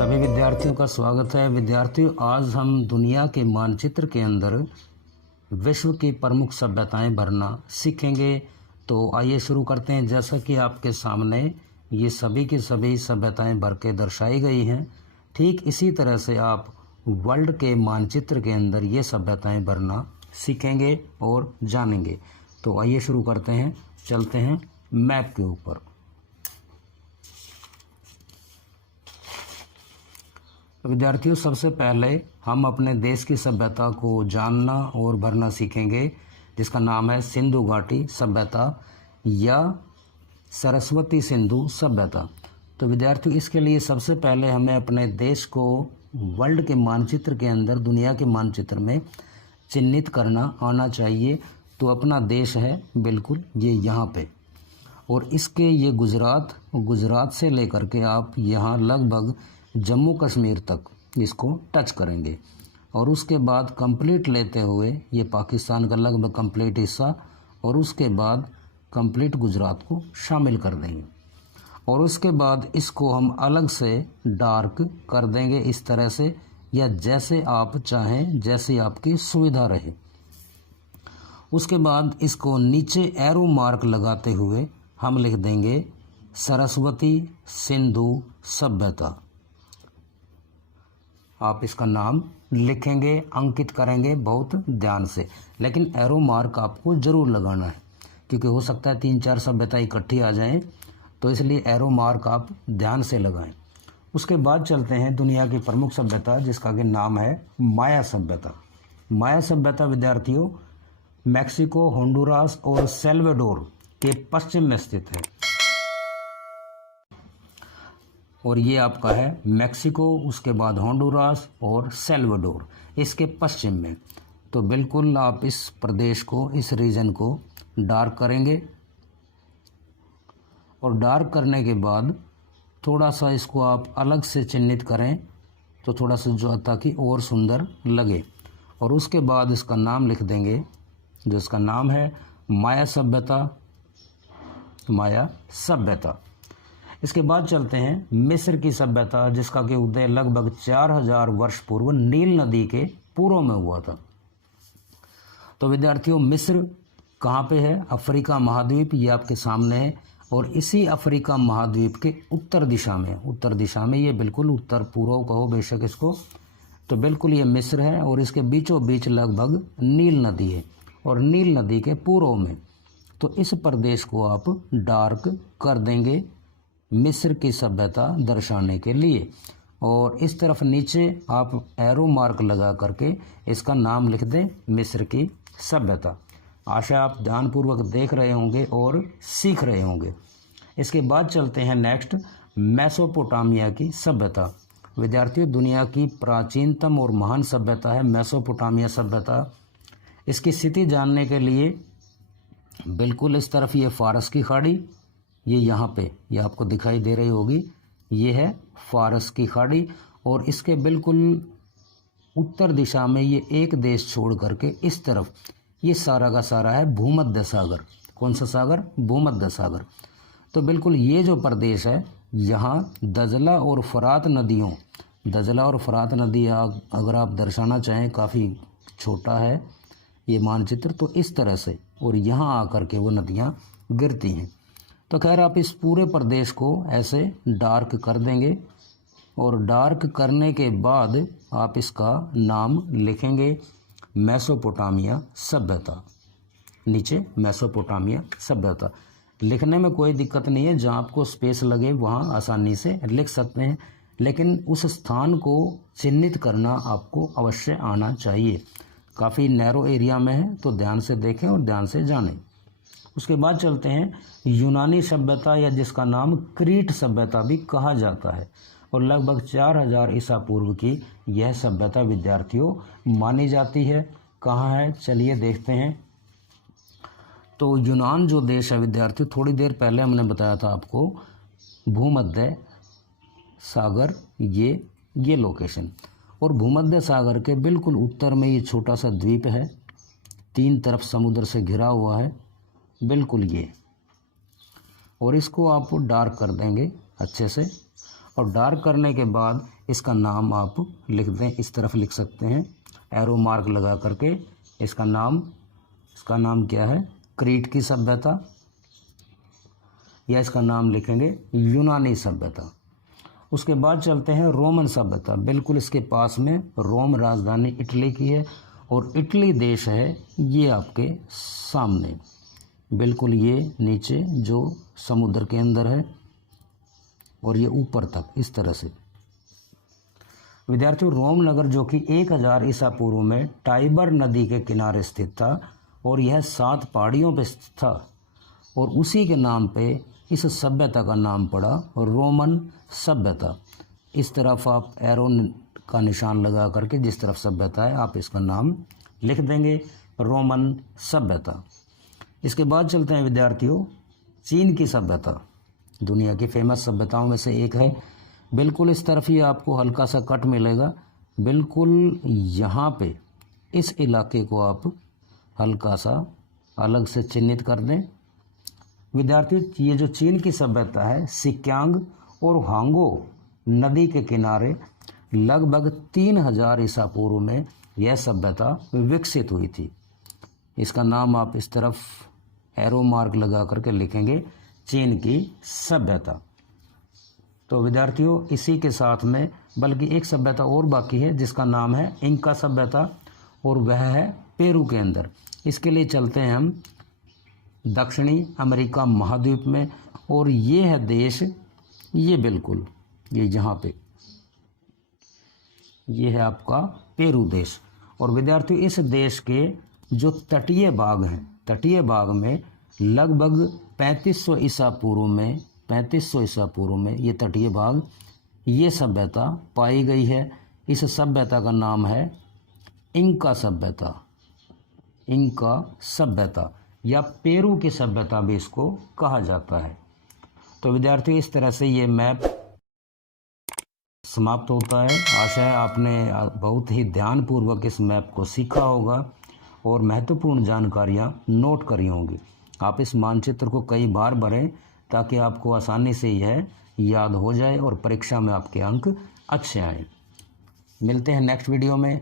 सभी विद्यार्थियों का स्वागत है। विद्यार्थियों, आज हम दुनिया के मानचित्र के अंदर विश्व की प्रमुख सभ्यताएं भरना सीखेंगे। तो आइए शुरू करते हैं। जैसा कि आपके सामने ये सभी की सभी सभ्यताएं भर के दर्शाई गई हैं, ठीक इसी तरह से आप वर्ल्ड के मानचित्र के अंदर ये सभ्यताएं भरना सीखेंगे और जानेंगे। तो आइए शुरू करते हैं, चलते हैं मैप के ऊपर। विद्यार्थियों, सबसे पहले हम अपने देश की सभ्यता को जानना और भरना सीखेंगे, जिसका नाम है सिंधु घाटी सभ्यता या सरस्वती सिंधु सभ्यता। तो विद्यार्थियों, इसके लिए सबसे पहले हमें अपने देश को वर्ल्ड के मानचित्र के अंदर, दुनिया के मानचित्र में चिन्हित करना आना चाहिए। तो अपना देश है बिल्कुल ये यहाँ पे, और इसके ये गुजरात से लेकर के आप यहाँ लगभग जम्मू कश्मीर तक इसको टच करेंगे, और उसके बाद कंप्लीट लेते हुए ये पाकिस्तान का लगभग कंप्लीट हिस्सा, और उसके बाद कंप्लीट गुजरात को शामिल कर देंगे, और उसके बाद इसको हम अलग से डार्क कर देंगे इस तरह से, या जैसे आप चाहें, जैसे आपकी सुविधा रहे। उसके बाद इसको नीचे एरो मार्क लगाते हुए हम लिख देंगे सरस्वती सिंधु सभ्यता। आप इसका नाम लिखेंगे, अंकित करेंगे बहुत ध्यान से, लेकिन एरो मार्क आपको ज़रूर लगाना है, क्योंकि हो सकता है 3-4 सभ्यता इकट्ठी आ जाएं, तो इसलिए एरो मार्क आप ध्यान से लगाएं। उसके बाद चलते हैं दुनिया की प्रमुख सभ्यता, जिसका कि नाम है माया सभ्यता। माया सभ्यता विद्यार्थियों मैक्सिको, होंडुरास और सेल्वाडोर के पश्चिम में स्थित है, और ये आपका है मैक्सिको, उसके बाद होंडुरास और सेल्वाडोर इसके पश्चिम में। तो बिल्कुल आप इस प्रदेश को, इस रीजन को डार्क करेंगे, और डार्क करने के बाद थोड़ा सा इसको आप अलग से चिन्हित करें, तो थोड़ा सा जो ताकि और सुंदर लगे, और उसके बाद इसका नाम लिख देंगे, जो इसका नाम है माया सभ्यता। माया सभ्यता। इसके बाद चलते हैं मिस्र की सभ्यता, जिसका कि उदय लगभग 4000 वर्ष पूर्व नील नदी के पूर्व में हुआ था। तो विद्यार्थियों, मिस्र कहाँ पे है? अफ्रीका महाद्वीप, ये आपके सामने है, और इसी अफ्रीका महाद्वीप के उत्तर दिशा में ये बिल्कुल उत्तर पूर्व कहो बेशक इसको, तो बिल्कुल ये मिस्र है, और इसके बीचों बीच लगभग नील नदी है, और नील नदी के पूर्व में। तो इस प्रदेश को आप डार्क कर देंगे मिस्र की सभ्यता दर्शाने के लिए, और इस तरफ नीचे आप एरो मार्क लगा करके इसका नाम लिख दें मिस्र की सभ्यता। आशा आप ध्यानपूर्वक देख रहे होंगे और सीख रहे होंगे। इसके बाद चलते हैं नेक्स्ट मेसोपोटामिया की सभ्यता। विद्यार्थियों, दुनिया की प्राचीनतम और महान सभ्यता है मेसोपोटामिया सभ्यता। इसकी स्थिति जानने के लिए बिल्कुल इस तरफ ये फारस की खाड़ी, ये यहाँ पे ये आपको दिखाई दे रही होगी, ये है फारस की खाड़ी, और इसके बिल्कुल उत्तर दिशा में ये एक देश छोड़ करके इस तरफ ये सारा का सारा है भूमध्य सागर। कौन सा सागर? भूमध्य सागर। तो बिल्कुल ये जो प्रदेश है, यहाँ दजला और फरात नदी अगर आप दर्शाना चाहें, काफ़ी छोटा है ये मानचित्र, तो इस तरह से, और यहाँ आकर के वो नदियाँ गिरती हैं। तो खैर आप इस पूरे प्रदेश को ऐसे डार्क कर देंगे, और डार्क करने के बाद आप इसका नाम लिखेंगे मेसोपोटामिया सभ्यता। नीचे मेसोपोटामिया सभ्यता लिखने में कोई दिक्कत नहीं है, जहाँ आपको स्पेस लगे वहाँ आसानी से लिख सकते हैं, लेकिन उस स्थान को चिन्हित करना आपको अवश्य आना चाहिए। काफ़ी नैरो एरिया में है, तो ध्यान से देखें और ध्यान से जानें। उसके बाद चलते हैं यूनानी सभ्यता, या जिसका नाम क्रीट सभ्यता भी कहा जाता है, और लगभग 4000 ईसा पूर्व की यह सभ्यता विद्यार्थियों मानी जाती है। कहाँ है? चलिए देखते हैं। तो यूनान जो देश है विद्यार्थियों, थोड़ी देर पहले हमने बताया था आपको, भूमध्य सागर ये लोकेशन, और भूमध्य सागर के बिल्कुल उत्तर में ये छोटा सा द्वीप है, 3 तरफ समुद्र से घिरा हुआ है बिल्कुल ये, और इसको आप डार्क कर देंगे अच्छे से, और डार्क करने के बाद इसका नाम आप लिख दें, इस तरफ लिख सकते हैं एरो मार्क लगा करके। इसका नाम क्या है, क्रीट की सभ्यता, या इसका नाम लिखेंगे यूनानी सभ्यता। उसके बाद चलते हैं रोमन सभ्यता। बिल्कुल इसके पास में रोम राजधानी इटली की है और इटली देश है ये आपके सामने, बिल्कुल ये नीचे जो समुद्र के अंदर है और ये ऊपर तक इस तरह से। विद्यार्थियों, रोम नगर जो कि 1000 ईसा पूर्व में टाइबर नदी के किनारे स्थित था और यह 7 पहाड़ियों पर स्थित था और उसी के नाम पे इस सभ्यता का नाम पड़ा रोमन सभ्यता। इस तरफ आप एरो का निशान लगा करके जिस तरफ सभ्यता है आप इसका नाम लिख देंगे रोमन सभ्यता। इसके बाद चलते हैं विद्यार्थियों चीन की सभ्यता, दुनिया की फेमस सभ्यताओं में से एक है। बिल्कुल इस तरफ ही आपको हल्का सा कट मिलेगा, बिल्कुल यहाँ पे इस इलाके को आप हल्का सा अलग से चिन्हित कर दें। विद्यार्थियों, ये जो चीन की सभ्यता है सिक्यांग और हांगो नदी के किनारे लगभग 3000 ईसा पूर्व में यह सभ्यता विकसित हुई थी। इसका नाम आप इस तरफ एरो मार्क लगा करके लिखेंगे चीन की सभ्यता। तो विद्यार्थियों, इसी के साथ में बल्कि एक सभ्यता और बाकी है जिसका नाम है इंका सभ्यता और वह है पेरू के अंदर। इसके लिए चलते हैं हम दक्षिणी अमेरिका महाद्वीप में और ये है देश, ये बिल्कुल ये जहाँ पे ये है आपका पेरू देश। और विद्यार्थियों, इस देश के जो तटीय भाग हैं, तटीय भाग में लगभग 3500 ईसा पूर्व में ये तटीय भाग ये सभ्यता पाई गई है। इस सभ्यता का नाम है इंका सभ्यता, इंका सभ्यता या पेरू की सभ्यता भी इसको कहा जाता है। तो विद्यार्थियों, इस तरह से ये मैप समाप्त होता है। आशा है आपने बहुत ही ध्यानपूर्वक इस मैप को सीखा होगा और महत्वपूर्ण जानकारियाँ नोट करी होंगी। आप इस मानचित्र को कई बार भरें ताकि आपको आसानी से यह याद हो जाए और परीक्षा में आपके अंक अच्छे आए। मिलते हैं नेक्स्ट वीडियो में।